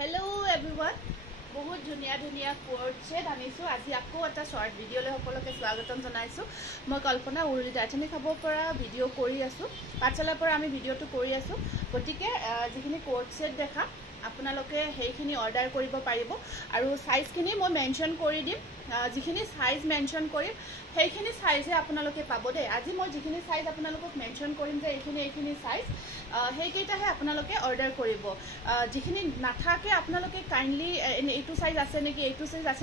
Hello everyone, বহুত ধুনিয়া ধুনিয়া কোট সেট আনিছো আজি আকৌ এটা শৰ্ট ভিডিঅ'লৈ সকলোকে স্বাগতম জনাইছো মই কল্পনা উৰুলি দাইথনি খাব পৰা ভিডিঅ' কৰি আছো পাঠশালাৰ পৰা আমি ভিডিঅ'টো কৰি আছো গতিকে যিখিনি কোট সেট দেখা আপোনালোকে সেইখিনি অৰ্ডাৰ কৰিব পাৰিব আৰু সাইজখিনি মই মেনশন কৰি দিম যিখিনি সাইজ মেনশন কৰিম সেইখিনি সাইজে আপোনালোকে পাব দে আজি মই যিখিনি সাইজ আপোনালোকক মেনশন কৰিম যে এইখিনি সাইজ সেইকেইটাহে আপোনালোকে অৰ্ডাৰ কৰিব যিখিনি নাথাকে আপোনালোকে কাইন্ডলি এইটো সাইজ আছে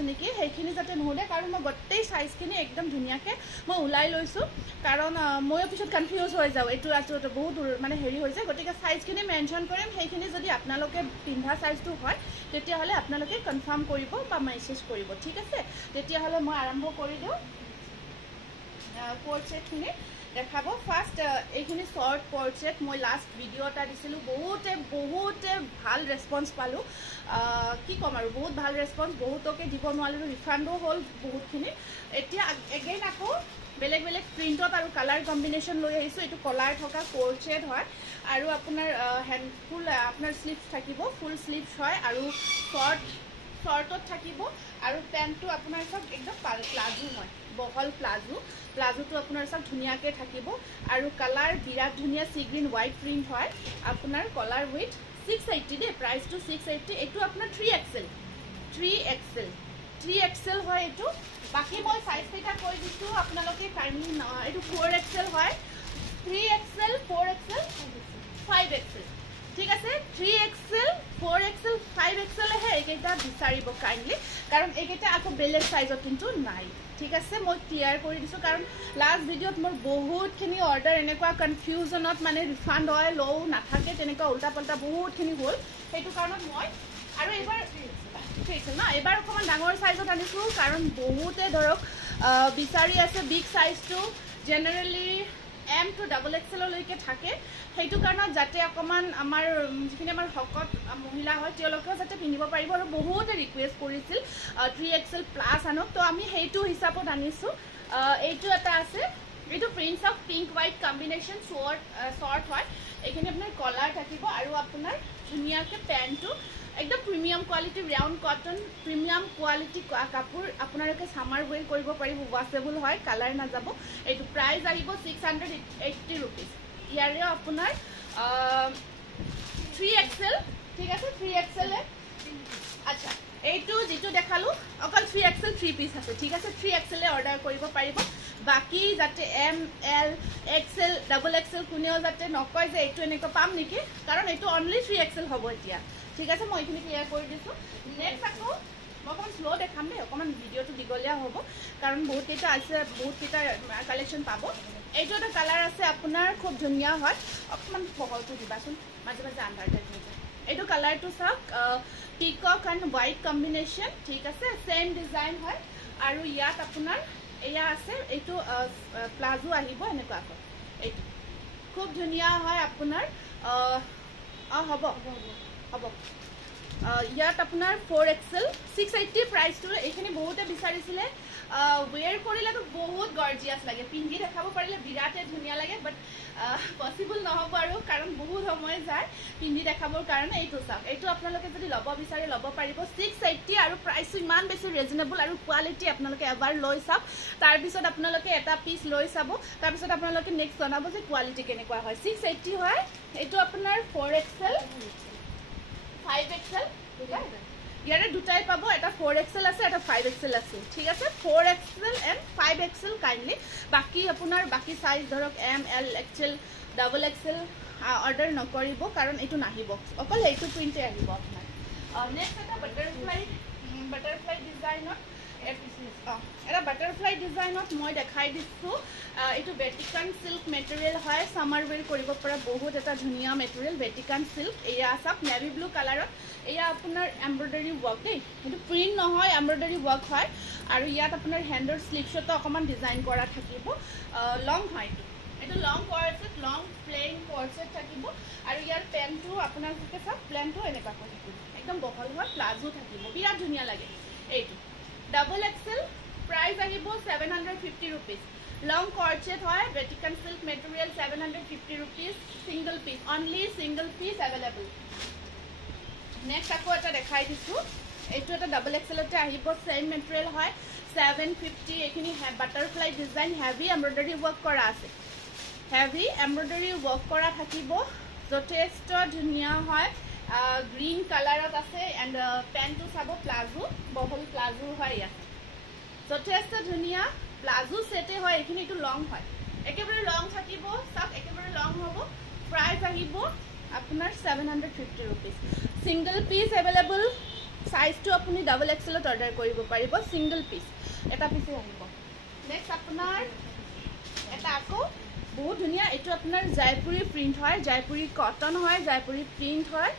নেকি সেইখিনি যাতে নহলে কাৰণ মই গোটেই সাইজখিনি একদম ধুনিয়াকে মই উলাই লৈছো কাৰণ মই পিছত কনফিউজ হৈ যাও এইটো আসলে বহুত মানে হেৰি হৈ যায় গতিকে সাইজখিনি মেনশন কৰিম সেইখিনি যদি আপোনালোকে পিন্ধা সাইজটো হয় তেতিয়া হলে আপোনালোকে কনফাৰ্ম কৰিব বা মেছেজ কৰিব ঠিক আছে তেতিয়া হলে মই আৰম্ভ কৰি দিও কোট সেটখিনি দেখাব ফার্স্ট এইখিনি শর্ট কোট সেট মই লাস্ট ভিডিও এটা দিছিলো বহুতে ভাল রেসপন্স পালো কি কম আৰু বহুত ভাল ৰেসপন্স বহুতকে দিব নোৱাৰিলো ৰিফান্ডো হল বহুতখিনি এতিয়া এগেইন আকৌ বেলেগ বেলেগ প্ৰিন্টত আৰু কালাৰ কম্বিনেশন লৈ আহিছো এটো কলাৰ থকা কোট সেট হয় আৰু আপোনাৰ হ্যান্ড ফুল আপোনাৰ স্লিভস থাকিব ফুল স্লিভস হয় আৰু শৰ্টত থাকিব আৰু প্যান্টটো আপোনাৰ সব একদম প্লাজো হয় বহল প্লাজোটো আপোনাৰ সব ধুনিয়াকে থাকিব আৰু কালাৰ বিৰাট ধুনিয়া সি গ্ৰীন হোৱাইট প্ৰিন্ট হয় আপোনাৰ কলাৰ উইথ 680 দে প্ৰাইসটো 680 এটো আপোনাৰ 3XL হয় এটো বাকি মই সাইজ কেইটা কৈ দিছো আপোনালোকে কাইন্ডলি এটো 4XL হয় 3XL 4XL 5XL ঠিক আছে 3XL 4XL 5XL হে এইকেইটা বিচাৰিব কাইন্ডলি কাৰণ এইকেইটা আকৌ বেলেগ সাইজত কিন্তু নাই ঠিক আছে মই ক্লিয়াৰ কৰি দিছো কাৰণ লাস্ট ভিডিওত মোৰ বহুতখিনি অৰ্ডাৰ এনেকুৱা কনফিউজনত মানে ৰিফান্ড হয় লো নাথাকে তেনেকুৱা উল্টা পাল্টা বহুতখিনি হ'ল সেইটো কাৰণত মই আৰু এবাৰ ঠিক আছে না এবাৰ অকমান ডাঙৰ সাইজত আনিছো কাৰণ বহুতে ধৰক বিচাৰি আছে big সাইজটো generally M to XXL লৈকে থাকে সেইটো কাৰণত যাতে অকমান আমাৰ যিখিনি আমাৰ হকত মহিলা হয় তেওঁলোকে যাতে পিন্ধিব পাৰিব আৰু বহুতে ৰিকুৱেষ্ট কৰিছিল 3XL প্লাস আনক তো আমি সেইটো হিচাপত আনিছো এইটো এটা আছে এইটো prints of pink white combination short হয় এখানে আপোনাৰ কলাৰ থাকিব আৰু আপোনাৰ ধুনিয়াকে প্যান্টটো একদম premium quality round cotton premium quality কাপড় আপোনালোকে সামাৰ ওয়েৰ কৰিব পাৰিব ওয়াশেবল হয় কালাৰ না যাব এইটো প্ৰাইস আহিব 680 रुपीस ইয়াৰে আপোনাৰ 3XL ঠিক আছে 3XL আচ্ছা এইটো যেটো দেখালো অকল 3XL 3 পিস আছে ঠিক আছে 3XL অর্ডার কৰিব পাৰিব বাকি যাতে M L XL XXL কোনেও যাতে নকয় যে এইটো এনেকৈ পাম নেকি কাৰণ এইটো অনলি 3XL হ'ব এতিয়া ঠিক আছে মই এখিনি ক্লিয়াৰ কৰি দিছো নেক্সট আকৌ মই স্লো দেখাম দে অকমান ভিডিওটো দিগলিয়া হ'ব কাৰণ বহুত কেইটা আছে বহুত কেইটা কালেকশন পাব এইটো এটা কালাৰ আছে আপোনাৰ খুব ধুনিয়া হয় অকমান বহলটো দিবাচোন মাজে মাজে আন্ধাৰ টাইপ হৈ যায় এইটো কালাৰটো সব পিকক এন্ড হোৱাইট কম্বিনেশন ঠিক আছে সেম ডিজাইন হয় আৰু ইয়াত আপোনাৰ এয়া আছে এইটো প্লাজো আহিব এনেকুৱা আকৌ এইটো খুব ধুনিয়া হয় আপোনাৰ হ'ব ইয়াত আপোনাৰ 4XL 680 প্ৰাইসটো এইখিনি বহুতে বিচাৰিছিলে ওয়্যাৰ কৰিলে তো বহুত গৰ্জিয়াস লাগে পিন্ধি দেখাব পাৰিলে বিৰাটে ধুনিয়া লাগে বাট পসিবল নহব আৰু কাৰণ বহুত সময় যায় পিন্ধি দেখাবৰ কাৰণে এইটো চাওক এইটো আপোনালোকে যদি লব বিচাৰে লব পাৰিব 680 আৰু প্ৰাইসটো ইমান বেছি ৰিজনেবল আৰু কোৱালিটি আপোনালোকে এবাৰ লৈ চাওক তাৰ পিছত আপোনালোকে এটা পিস লৈ চাব তাৰ পিছত আপোনালোকে নেক্সট জনাব যে কোৱালিটি কেনেকুৱা হয় 680 হয় এইটো আপোনাৰ 4XL 5XL ইয়াৰে দুটাই পাব এটা 4XL আছে এটা 5XL আছে ঠিক আছে 4XL and 5XL কাইন্ডলি বাকি আপোনাৰ বাকি সাইজ ধৰক M L XL XXL order নকৰিব কাৰণ এইটো নাহিব অকল এইটো প্ৰিন্টে আহিব আপোনাৰ নেক্সট এটা বাটাৰফ্লাই ডিজাইনত এটা বাটাৰফ্লাই ডিজাইনত মই দেখাই দিছো এইটো বেটিকান সিল্ক মেটেৰিয়েল হয় সামাৰ ওয়েৰ কৰিব পৰা বহুত এটা ধুনিয়া মেটেৰিয়েল বেটিকান সিল্ক এয়া সব নেভি ব্লু কালাৰত এয়া আপোনাৰ এমব্ৰয়ডাৰী ওয়াৰ্ক দেই এইটো প্ৰিন্ট নহয় এমব্ৰয়ডাৰী ওয়াৰ্ক হয় আৰু ইয়াত আপোনাৰ হেণ্ডৰ স্লিভছটো অকমান ডিজাইন কৰা থাকিব লং হয় এইটো লং কোৰসেট লং প্লেন কোৰসেট থাকিব আৰু ইয়াৰ পেন্টটো আপোনালোকে সব প্লেনটো এনেকা কৰি থাকিব একদম বহল হয় প্লাজো থাকিব বিৰাট ধুনিয়া লাগে এইটো XXL प्राइस আহিব 750 रुपीस लॉन्ग कॉर्सेट है Vatican silk material 750 rupees single piece only single piece available next আকৌ এটা দেখাই দিছোঁ এইটো এটা ডাবল এক্সেলতে আহিব চেম মেটেৰিয়েল হয় 750 এইখিনি butterfly design heavy embroidery work কৰা আছে হেভি এমব্ৰইডাৰী ৱৰ্ক কৰা থাকিব যথেষ্ট ধুনীয়া হয় গ্ৰীণ কালাৰত আছে এণ্ড পেণ্টটো চাব প্লাজো বহল প্লাজো হয় ইয়াত যথেষ্ট ধুনীয়া প্লাজো ছেটে হয় এইখিনি এইটো লং হয় একেবাৰে লং থাকিব চাওক একেবাৰে লং হ'ব প্ৰাইচ আহিব আপোনাৰ 750 ৰুপিজ সিংগল পিচ এভেইলেবল সাইজটো আপুনি ডাবল এক্সেলত অৰ্ডাৰ কৰিব পাৰিব সিংগল পিচ এটা পিচে আহিব নেক্সট আপোনাৰ এটা আকৌ বহুত ধুনীয়া এইটো আপোনাৰ জয়পুৰী প্ৰিণ্ট হয় জয়পুৰী কটন হয় জয়পুৰী প্ৰিণ্ট হয়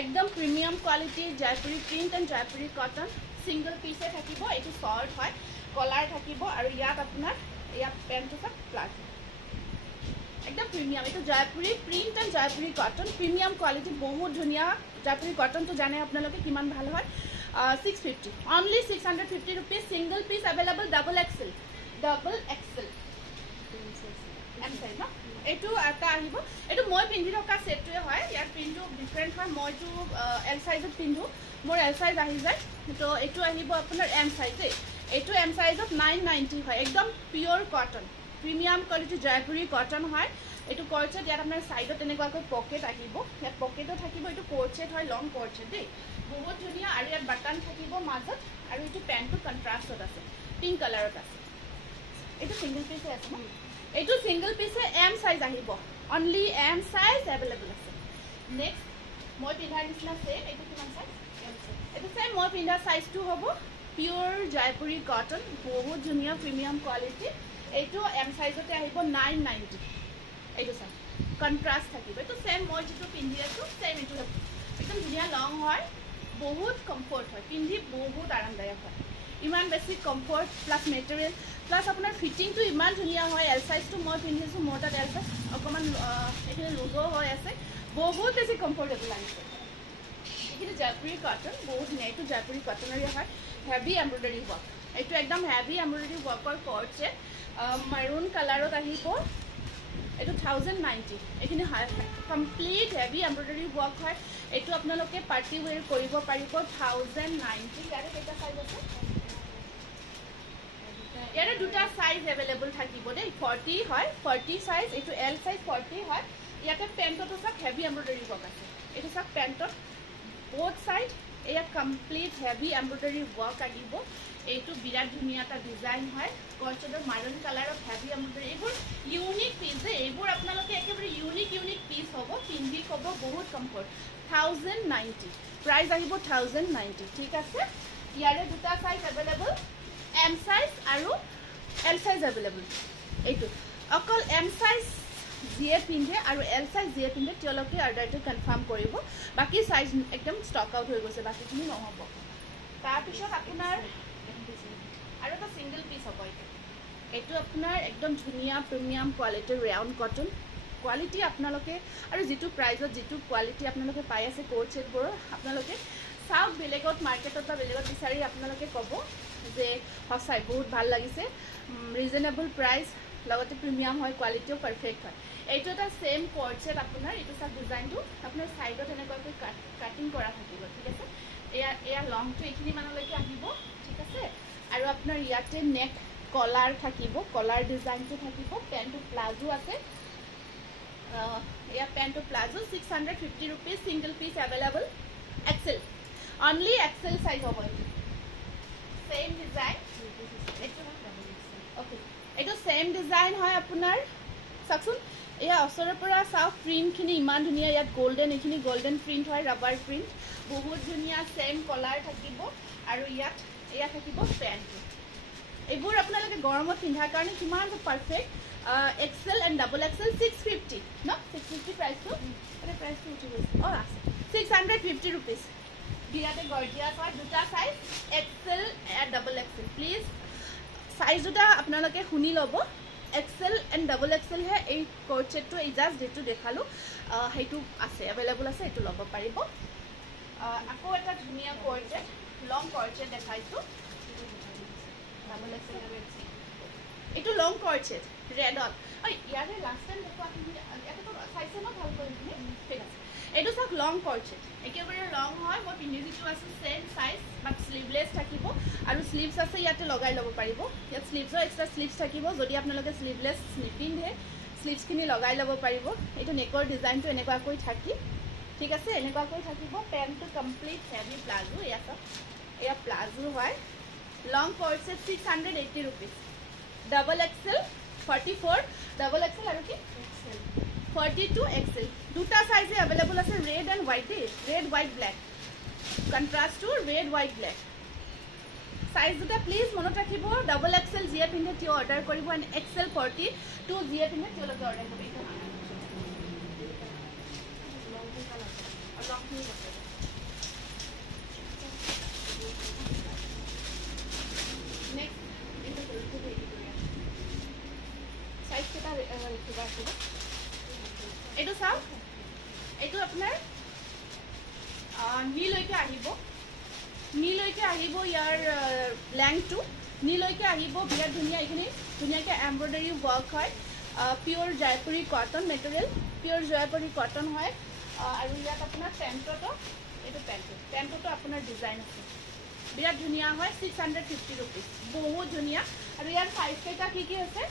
একদম premium quality Jaipuri print and Jaipuri cotton single পিচে থাকিব এইটো শৰ্ট হয় কলাৰ থাকিব আৰু ইয়াত আপোনাৰ ইয়াত পেণ্টটো চাওক প্লাজো একদম প্ৰিমিয়াম এইটো Jaipuri print and Jaipuri cotton premium quality বহুত ধুনীয়া জয়পুৰী কটনটো জানে আপোনালোকে কিমান ভাল হয় 650 only 650 rupees single piece available double XL M size ন এইটো এটা আহিব এইটো মই পিন্ধি থকা সেটটোৱে হয় ইয়াৰ প্ৰিণ্টটো ডিফাৰেণ্ট হয় মইতো এল সাইজত পিন্ধো মোৰ এল সাইজ আহি যায় তো এইটো আহিব আপোনাৰ এম সাইজে এইটো এম সাইজত 990 হয় একদম পিয়ৰ cotton premium quality Jaipuri cotton হয় এইটো কৰ্চেট ইয়াত আপোনাৰ সাইডত এনেকুৱাকৈ পকেট আহিব ইয়াত পকেটো থাকিব এইটো কৰ্চেট হয় লং কৰ্চেট দেই বহুত ধুনীয়া আৰু ইয়াত বাটন থাকিব মাজত আৰু এইটো পেণ্টটো কণ্ট্ৰাষ্টত আছে পিংক কালাৰত আছে এইটো সিংগল পিচে আছে ন এইটো সিংগল পিচে এম সাইজ আহিব অনলি এম সাইজ এভেইলেবল আছে নেক্সট মই পিন্ধাৰ নিচিনা সেম এইটো কিমান সাইজ এইটো সেম মই পিন্ধা সাইজটো হ'ব পিয়ৰ জয়পুৰী কটন বহুত ধুনীয়া প্ৰিমিয়াম কোৱালিটি এইটো এম সাইজতে আহিব 990 এইটো চাই কণ্ট্ৰাষ্ট থাকিব এইটো সেম মই যিটো পিন্ধি আছোঁ সেম এইটো একদম ধুনীয়া লং হয় বহুত কমফৰ্ট হয় পিন্ধি বহুত আৰামদায়ক হয় ইমান বেছি কমফৰ্ট প্লাছ মেটেৰিয়েল প্লাছ আপোনাৰ ফিটিংটো ইমান ধুনীয়া হয় এল সাইজটো মই পিন্ধিছোঁ মোৰ তাত এল সাইজ অকণমান এইখিনি লুজো হৈ আছে বহুত বেছি কমফৰ্টেবল আহিছে এইখিনি জয়পুৰী কটন বহুত ধুনীয়া এইটো জয়পুৰী কটনৰে হয় হেভি এমব্ৰইডাৰী ৱৰ্ক এইটো একদম হেভি এমব্ৰইডাৰী ৱৰ্কৰ কৰ্চেট মাৰুন কালাৰত আহিব এইটো 1090 এইখিনি কমপ্লিট হেভি এমব্ৰইডাৰী ৱৰ্ক হয় এইটো আপোনালোকে পাৰ্টি ৱেৰ কৰিব পাৰিব 1090 ইয়াৰে কেইটা সাইজ আছে ইয়াৰে দুটা সাইজ এভেইলেবল থাকিব দেই 40 হয় 40 সাইজ এইটো এল সাইজ 40 হয় ইয়াতে পেণ্টটো চাওক হেভি এমব্ৰইডাৰী ৱৰ্ক আছে এইটো চাওক পেণ্টত both side এয়া কমপ্লিট হেভি এমব্ৰইডাৰী ৱৰ্ক আহিব এইটো বিৰাট ধুনীয়া এটা ডিজাইন হয় কৰ্চেটৰ মাৰুন কালাৰত হেভি এমব্ৰইডাৰী এইবোৰ ইউনিক পিচ এইবোৰ আপোনালোকে একেবাৰে ইউনিক পিচ হ'ব পিন্ধি ক'ব বহুত কমফৰ্ট 1090 প্ৰাইচ আহিব 1090 ঠিক আছে ইয়াৰে দুটা সাইজ এভেইলেবল এম সাইজ আৰু এল সাইজ এভেইলেবল এইটো অকল এম সাইজ যিয়ে পিন্ধে আৰু এল সাইজ যিয়ে পিন্ধে তেওঁলোকে অৰ্ডাৰটো কনফাৰ্ম কৰিব বাকী সাইজ একদম ষ্টক আউট হৈ গৈছে বাকীখিনি নহ'ব তাৰপিছত আপোনাৰ আৰু এটা সিংগল পিচ হ'ব এইটো আপোনাৰ একদম ধুনীয়া প্ৰিমিয়াম কোৱালিটিৰ ৰেয়ন কটন কোৱালিটি আপোনালোকে আৰু যিটো প্ৰাইজত যিটো কোৱালিটি আপোনালোকে পাই আছে কোট ছেটবোৰৰ আপোনালোকে চাওক বেলেগত মাৰ্কেটত বা বেলেগত বিচাৰি আপোনালোকে ক'ব যে সঁচাই বহুত ভাল লাগিছে ৰিজনেবল প্ৰাইচ লগতে প্ৰিমিয়াম হয় কোৱালিটিও পাৰফেক্ট হয় এইটো এটা সেম কৰ্চেট আপোনাৰ এইটো চাওক ডিজাইনটো আপোনাৰ সাইডত এনেকুৱাকৈ কাটিং কৰা থাকিব ঠিক আছে এয়া লংটো এইখিনি মানলৈকে আহিব ঠিক আছে আৰু আপোনাৰ ইয়াতে নেক কলাৰ থাকিব কলাৰ ডিজাইনটো থাকিব পেণ্টটো প্লাজো আছে এয়া পেণ্টটো palazzo 650 rupees single piece available XL only XL size হ'ব সেম ডিজাইন ওকে এইটো সেম ডিজাইন হয় আপোনাৰ চাওকচোন এয়া ওচৰৰ পৰা চাওক প্ৰিণ্টখিনি ইমান ধুনীয়া ইয়াত গোল্ডেন এইখিনি গোল্ডেন প্ৰিণ্ট হয় ৰাবাৰ প্ৰিণ্ট বহুত ধুনীয়া সেম কলাৰ থাকিব আৰু ইয়াত এয়া থাকিব পেণ্টটো এইবোৰ আপোনালোকে গৰমত পিন্ধাৰ কাৰণে কিমান perfect XL and double XL 650 ন 650 প্ৰাইচটো প্ৰাইচটো উঠি গৈছে অঁ আছে 650 ৰুপিজ বিৰাটে গৰ্জিয়াছ হয় দুটা size Excel and double Excel please size দুটা আপোনালোকে শুনি ল'ব এক্সেল এণ্ড ডাবল এক্সেলহে এই কোট ছেটটো এই জাষ্ট যেটো দেখালোঁ সেইটো আছে এভেইলেবল আছে এইটো ল'ব পাৰিব আকৌ এটা ধুনীয়া কোট ছেট লং কোট ছেট দেখাইছোঁ ডাবল এক্সেল এইটো লং কোট ছেট ৰেডত ইয়াৰে লাষ্ট টাইম দেখুৱাখিনি ইয়াতে চাইছে ন ভালকৈ ঠিক আছে এইটো চাওক লং কৰ্চেট একেবাৰে লং হয় মই পিন্ধি দিছো আছে সেম সাইজ বাট স্লিভলেস থাকিব আৰু স্লিভস আছে ইয়াতে লগাই ল'ব পাৰিব ইয়াত স্লিভসৰ এক্সট্ৰা স্লিভস থাকিব যদি আপোনালোকে স্লিভলেস নিপিন্ধে স্লিভসখিনি লগাই ল'ব পাৰিব এইটো নেকৰ ডিজাইনটো এনেকুৱাকৈ থাকি ঠিক আছে এনেকুৱাকৈ থাকিব পেণ্টটো কমপ্লিট হেভি প্লাজো এয়া চাওক এয়া প্লাজো হয় long corset 680 rupees double XL 44 double XL আৰু কি 42 XL দুটা সাইজে अवेलेबल আছে red and white red white black contrast to red white black size দুটা প্লিজ মনত ৰাখিব ডাবল এক্সেল জিয়ে পিন্ধে টি অৰ্ডাৰ কৰিব এন্ড XL 42 জিয়ে পিন্ধে টি লগে অৰ্ডাৰ কৰিব এটা নেক্সট সাইজ কেটা ৰেখিবা আছে এইটো চাওক এইটো আপোনাৰ নীলৈকে আহিব ইয়াৰ লেংথটো নীলৈকে আহিব বিৰাট ধুনীয়া এইখিনি ধুনীয়াকৈ এমব্ৰইডাৰী ৱৰ্ক হয় পিয়'ৰ জয়পুৰী কটন মেটেৰিয়েল পিয়'ৰ জয়পুৰী কটন হয় আৰু ইয়াত আপোনাৰ পেণ্টতো এইটো পেণ্টতো আপোনাৰ ডিজাইন আছে বিৰাট ধুনীয়া হয় 650 rupees বহুত ধুনীয়া আৰু ইয়াৰ সাইজ কেইটা কি আছে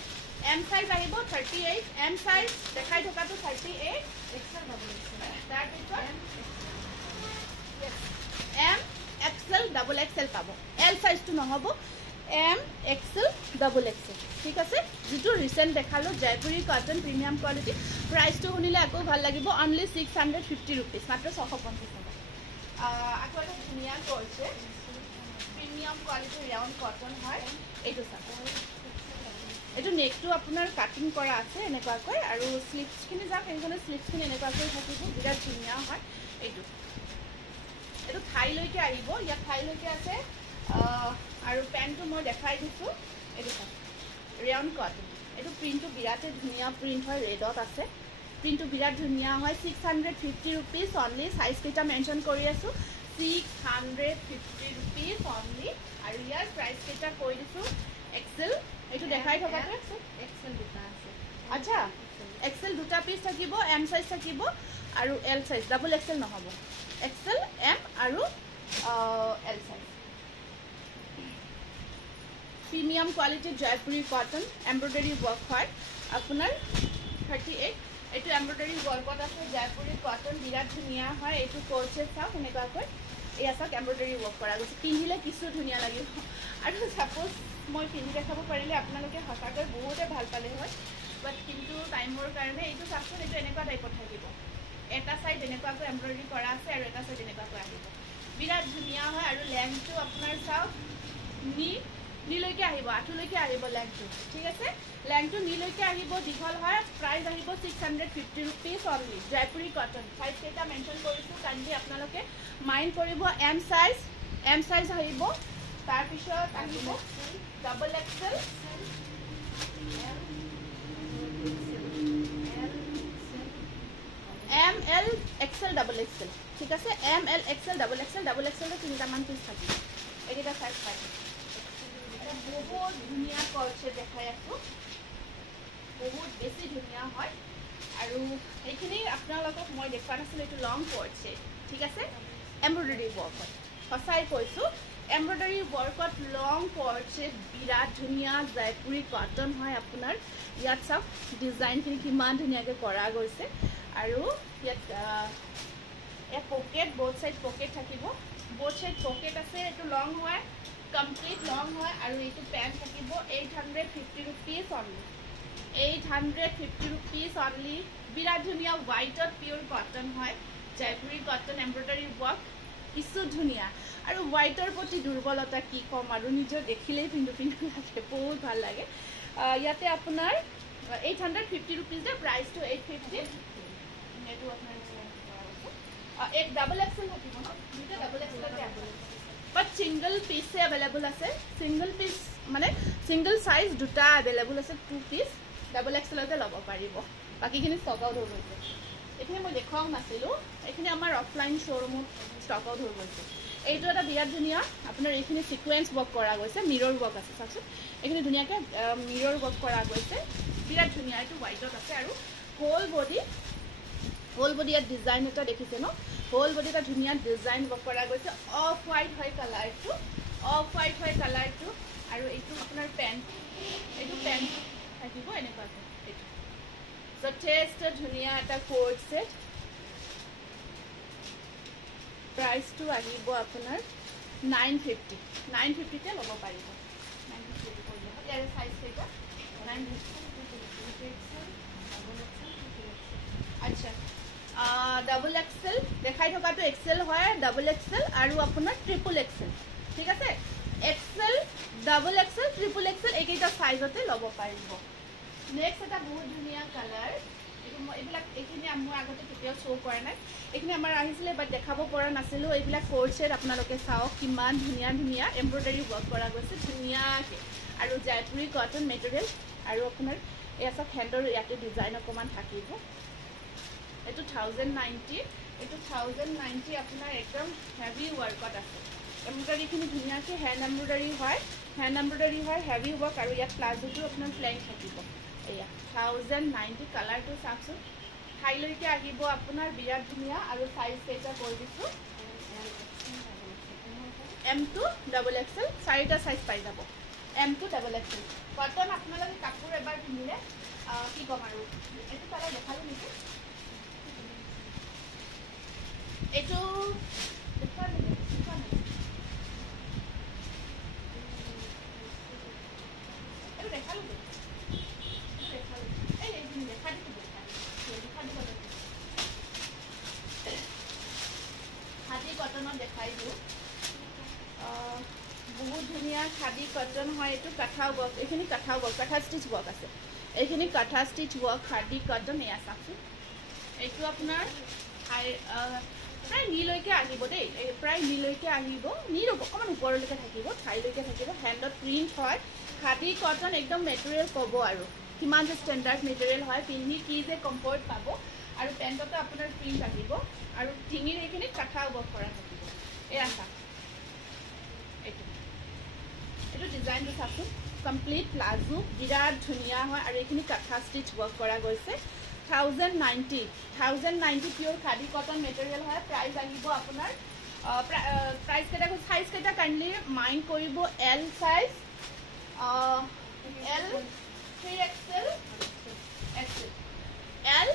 M size আহিব 38 M size দেখাই থকাটো 38 XL ডাবল এক্সেল তাৰ পিছত M XL ডাবল এক্সেল পাব L size টো নহব M XL ডাবল এক্সেল ঠিক আছে যেটো ৰিসেন্ট দেখালো জয়পুৰী কটন প্ৰিমিয়াম কোৱালিটি প্ৰাইসটো শুনিলে আকৌ ভাল লাগিব অনলি 650 rupees মাত্ৰ 650 টকা আকৌ এটা ধুনীয়া কৈছে প্ৰিমিয়াম কোৱালিটি ৰেয়ন কটন হয় এইটো চাওক এইটো নেকটো আপোনাৰ কাটিং কৰা আছে এনেকুৱাকৈ আৰু স্লিভছখিনি যাক এইখনে স্লিভছখিনি এনেকুৱাকৈ থাকিব বিৰাট ধুনীয়া হয় এইটো থাইলৈকে আহিব ইয়াত থাইলৈকে আছে আৰু পেণ্টটো মই দেখাই দিছোঁ এইটো চাওক ৰেয়ন কটন এইটো প্ৰিণ্টটো বিৰাটেই ধুনীয়া প্ৰিণ্ট হয় ৰেডত আছে প্ৰিণ্টটো বিৰাট ধুনীয়া হয় 650 rupees অনলি সাইজ কেইটা মেনশ্যন কৰি আছোঁ 650 rupees অনলি আৰু ইয়াৰ প্ৰাইচ কেইটা কৈ দিছোঁ XL এইটো দেখাই থকাটো XL দুটা আছে আচ্ছা XL দুটা পিস থাকিব M সাইজ থাকিব আৰু L সাইজ ডাবল XL নহব XL M আৰু L size premium quality Jaipuri cotton embroidery work হয় আপোনাৰ 38 এইটো এমব্ৰইডাৰী ৱৰ্কত আছে জয়পুৰী কটন বিৰাট ধুনীয়া হয় এইটো কোৰ্চেট চাওক এনেকুৱাকৈ এয়া চাওক এমব্ৰইডাৰী ৱৰ্ক কৰা গৈছে পিন্ধিলে কিছু ধুনীয়া লাগিব আৰু সাপোজ মই পিন্ধি দেখাব পাৰিলে আপোনালোকে হঠাতে বহুতে ভাল পালে হয় বাট কিন্তু টাইমৰ কাৰণে এইটো চাওকচোন এইটো এনেকুৱা টাইপত থাকিব এটা সাইড এনেকুৱাকৈ এমব্ৰইডাৰী কৰা আছে আৰু এটা সাইড এনেকুৱাকৈ আহিব বিৰাট ধুনীয়া হয় আৰু লেংথটো আপোনাৰ চাওক নীলৈকে আহিব আঁঠুলৈকে আহিব লেংথটো ঠিক আছে লেংথটো নীলৈকে আহিব দীঘল হয় প্ৰাইস আহিব 650 rupees only Jaipuri cotton size কেইটা মেনশ্যন কৰিছোঁ কাইণ্ডলি আপোনালোকে মাইণ্ড কৰিব M সাইজ আহিব তাৰপিছত আহিব double XL M L XL double XL ঠিক আছে M L XL double XL তিনিটামান পিস থাকিব এইকেইটা সাইজ পাই বহুত ধুনীয়া কৰ্চেট দেখাই আছোঁ বহুত বেছি ধুনীয়া হয় আৰু এইখিনি আপোনালোকক মই দেখুৱা নাছিলোঁ এইটো লং কৰ্চেট ঠিক আছে এমব্ৰইডাৰী ৱৰ্কত সঁচাই কৈছোঁ এমব্ৰইডাৰী ৱৰ্কত লং কৰ্চেট বিৰাট ধুনীয়া জয়পুৰী কটন হয় আপোনাৰ ইয়াত চাওক ডিজাইনখিনি কিমান ধুনীয়াকৈ কৰা গৈছে আৰু ইয়াত পকেট বোথ সাইড পকেট থাকিব বোথ সাইড পকেট আছে এইটো লং হয় কমপ্লিট লং হয় আৰু এইটো পেণ্ট থাকিব 850 rupees অনলি 850 rupees অনলি বিৰাট ধুনীয়া হোৱাইটত পিয়'ৰ কটন হয় জয়পুৰী কটন এমব্ৰইডাৰী ৱৰ্ক কিছু ধুনীয়া আৰু হোৱাইটৰ প্ৰতি দুৰ্বলতা কি ক'ম আৰু নিজৰ দেখিলেই পিন্ধো লাগে বহুত ভাল লাগে ইয়াতে আপোনাৰ 850 rupees প্ৰাইচটো 850 এইটো আপোনাৰ एक डबल एक्सेल থাকিব ন দুটা ডবল এক্সেলতে আছে বাট সিঙ্গল পিসে अवेलेबल আছে সিঙ্গল পিস মানে সিঙ্গল সাইজ দুটা अवेलेबल আছে টু পিস ডবল এক্সেলতে ল'ব পাৰিব বাকিখিনি ষ্টক আউট হৈ গৈছে এখানে মই দেখাও নাছিলো এখানে আমাৰ অফলাইন শোৰুমত ষ্টক আউট হৈ গৈছে এইটো এটা বিৰাট ধুনীয়া আপোনাৰ এইখিনি সিকোয়েন্স ওয়াৰ্ক কৰা গৈছে মিৰৰ ওয়াৰ্ক আছে চাওকচোন এইখিনি ধুনীয়াকে মিৰৰ ওয়াৰ্ক কৰা গৈছে বিৰাট ধুনীয়া এইটো হোৱাইটত আছে আৰু হোল বডি হোল বডি ইয়াত ডিজাইন এটা দেখিছে ন হোল বডি এটা ধুনীয়া ডিজাইন ৱৰ্ক কৰা গৈছে অফ হোৱাইট হয় কালাৰটো অফ হোৱাইট হয় কালাৰটো আৰু এইটো আপোনাৰ পেণ্ট এইটো পেণ্ট থাকিব এনেকুৱাকৈ এইটো যথেষ্ট ধুনীয়া এটা কোট ছেট প্ৰাইচটো আহিব আপোনাৰ 950 950তে ল'ব পাৰিব 950 কৰি ল'ব ইয়াৰ সাইজ কেইটা 950 আচ্ছা ডাবল এক্সেল দেখাই থকাটো এক্সেল হয় ডাবল এক্সেল আৰু আপোনাৰ ট্ৰিপল এক্সেল ঠিক আছে XL double XL triple XL এইকেইটা সাইজতে ল'ব পাৰিব নেক্সট এটা বহুত ধুনীয়া কালাৰ এইবিলাক এইখিনি মই আগতে কেতিয়াও শ্ব' কৰা নাই এইখিনি আমাৰ আহিছিলে বাট দেখাব পৰা নাছিলোঁ এইবিলাক কোট ছেট আপোনালোকে চাওক কিমান ধুনীয়া ধুনীয়া এমব্ৰইডাৰী ৱৰ্ক কৰা গৈছে ধুনীয়াকৈ আৰু জয়পুৰী কটন মেটেৰিয়েল আৰু আপোনাৰ এয়া চাওক হেণ্ডৰ ইয়াতে ডিজাইন অকণমান থাকিব এইটো 1090 এইটো 1090 আপোনাৰ একদম হেভি ৱৰ্কত আছে এমব্ৰইডাৰীখিনি ধুনীয়াকৈ হেণ্ড এমব্ৰইডাৰী হয় হেভি ৱৰ্ক আৰু ইয়াত প্লাজোটো আপোনাৰ প্লেন থাকিব এয়া 1090 কালাৰটো চাওকচোন ঠাইলৈকে আহিব আপোনাৰ বিৰাট ধুনীয়া আৰু সাইজ কেইটা কৈ দিছোঁ M2 ডাবল এক্সেল চাৰিটা সাইজ পাই যাব M2 ডাবল এক্সেল কটন আপোনালোকে কাপোৰ এবাৰ পিন্ধিলে কি ক'ম আৰু এইটো কালাৰ দেখালোঁ নেকি এইটো দেখালোঁ খাদী কটনত দেখাই দিওঁ বহুত ধুনীয়া খাদী কটন হয় এইটো কাঠাও ৱৰ্ক এইখিনি কাঠাও ৱৰ্ক কাঠা ষ্টিচ ৱৰ্ক আছে এইখিনি কাঠা ষ্টিচ ৱৰ্ক খাদী কটন এয়া চাওকচোন এইটো আপোনাৰ প্ৰায় নীলৈকে আহিব দেই প্ৰায় নীলৈকে আহিব নীল অকণমান ওপৰলৈকে থাকিব ঠাইলৈকে থাকিব হেণ্ডত প্ৰিণ্ট হয় খাদী কটন একদম মেটেৰিয়েল ক'ব আৰু কিমান যে ষ্টেণ্ডাৰ্ড মেটেৰিয়েল হয় পিন্ধি কি যে কমফৰ্ট পাব আৰু পেণ্টতো আপোনাৰ প্ৰিণ্ট আহিব আৰু ডিঙিৰ এইখিনি কাঠা ৱৰ্ক কৰা থাকিব এয়া চাওক এইটো ডিজাইনটো চাওকচোন কমপ্লিট প্লাজো বিৰাট ধুনীয়া হয় আৰু এইখিনি কাঠা ষ্টিচ ৱৰ্ক কৰা গৈছে 1090 পিয়'ৰ খাদী কটন মেটেৰিয়েল হয় প্ৰাইচ আহিব আপোনাৰ প্ৰাইচ কেইটা সাইজ কেইটা কাইণ্ডলি মাইণ্ড কৰিব L size L 3XL XL L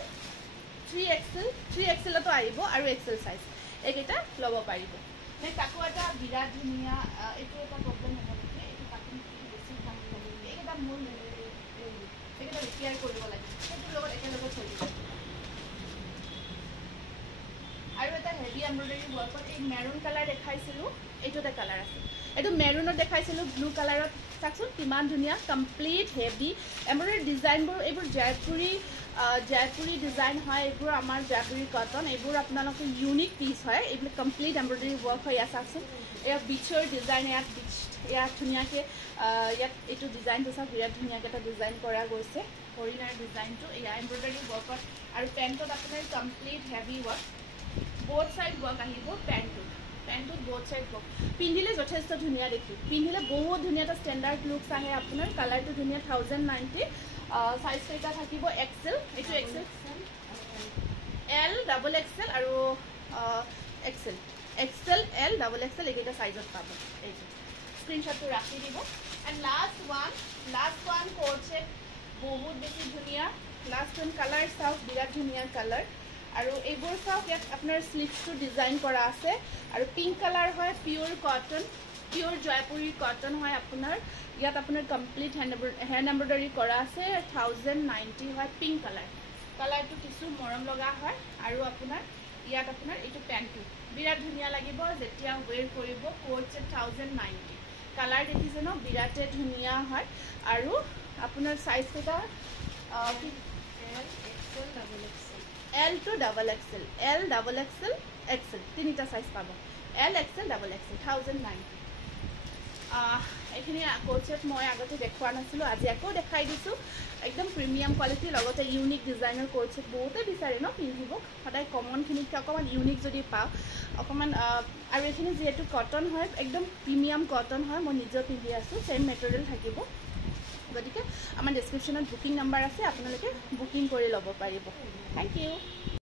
3XLতো আহিব আৰু এক্সেল সাইজ এইকেইটা ল'ব পাৰিব নেক্সট আকৌ এটা বিৰাট ধুনীয়া এইটো এটা প্ৰব্লেম হ'ব নেকি এইটো কাটিং বেছি কাম লাগে এইকেইটা মোৰ এইকেইটা ৰিপেয়াৰ কৰিব লাগে সেইটোৰ লগত একেলগে থৈ দিব আৰু এটা হেভি এমব্ৰইডাৰী ৱৰ্কত এই মেৰুন কালাৰ দেখাইছিলোঁ এইটো এটা কালাৰ আছে এইটো মেৰুনত দেখাইছিলোঁ ব্লু কালাৰত চাওকচোন কিমান ধুনীয়া কমপ্লিট হেভি এমব্ৰইডাৰী ডিজাইনবোৰ এইবোৰ জয়পুৰী ডিজাইন হয় এইবোৰ আমাৰ জয়পুৰী কটন এইবোৰ আপোনালোকে ইউনিক পিচ হয় এইবিলাক কমপ্লিট এমব্ৰইডাৰী ৱৰ্ক হয় ইয়াত চাওকচোন এয়া বিচৰ ডিজাইন ইয়াত ধুনীয়াকৈ ইয়াত এইটো ডিজাইনটো চাওক বিৰাট ধুনীয়াকৈ এটা ডিজাইন কৰা গৈছে হৰিণাৰ ডিজাইনটো এয়া এমব্ৰইডাৰী ৱৰ্কত আৰু পেণ্টত আপোনাৰ complete heavy work both side work আহিব পেণ্টটোত বোথ চাইড ৱৰ্ক পিন্ধিলে যথেষ্ট ধুনীয়া দেখি পিন্ধিলে বহুত ধুনীয়া এটা ষ্টেণ্ডাৰ্ড লুকছ আহে আপোনাৰ কালাৰটো ধুনীয়া 1090 সাইজ কেইটা থাকিব এক্সেল এইটো এক্সেল এল ডাবল এক্সেল আৰু এক্সেল এল ডাবল এক্সেল এইকেইটা সাইজত পাব এইটো স্ক্ৰীনশ্বটটো ৰাখি দিব and last one coat set বহুত বেছি ধুনীয়া লাষ্ট ওৱান কালাৰ চাওক বিৰাট ধুনীয়া কালাৰ আৰু এইবোৰ চাওক ইয়াত আপোনাৰ স্লিভছটো ডিজাইন কৰা আছে আৰু পিংক কালাৰ হয় পিয়'ৰ কটন পিয়'ৰ জয়পুৰী কটন হয় আপোনাৰ ইয়াত আপোনাৰ কমপ্লিট হেণ্ড এমব্ৰইডাৰী কৰা আছে 1090 হয় পিংক কালাৰটো কিছু মৰম লগা হয় আৰু আপোনাৰ ইয়াত আপোনাৰ এইটো পেণ্টটো বিৰাট ধুনীয়া লাগিব যেতিয়া ৱেৰ কৰিব কোট ছেট 1090 কালাৰ দেখিছে ন বিৰাটে ধুনীয়া হয় আৰু আপোনাৰ সাইজ কেইটা L to double XL L double XL XL তিনিটা সাইজ পাব L XL double XL 1090 এইখিনি কোট ছেট মই আগতে দেখুৱা নাছিলোঁ আজি আকৌ দেখাই দিছোঁ একদম প্ৰিমিয়াম কোৱালিটি লগতে ইউনিক ডিজাইনৰ কোট ছেট বহুতে বিচাৰে ন পিন্ধিব সদায় কমনখিনিতকৈ অকণমান ইউনিক যদি পাওঁ অকণমান আৰু এইখিনি যিহেতু কটন হয় একদম প্ৰিমিয়াম কটন হয় মই নিজেও পিন্ধি আছোঁ চেম মেটেৰিয়েল থাকিব গতিকে আমাৰ ডেছক্ৰিপশ্যনত বুকিং নাম্বাৰ আছে আপোনালোকে বুকিং কৰি ল'ব পাৰিব থেংক ইউ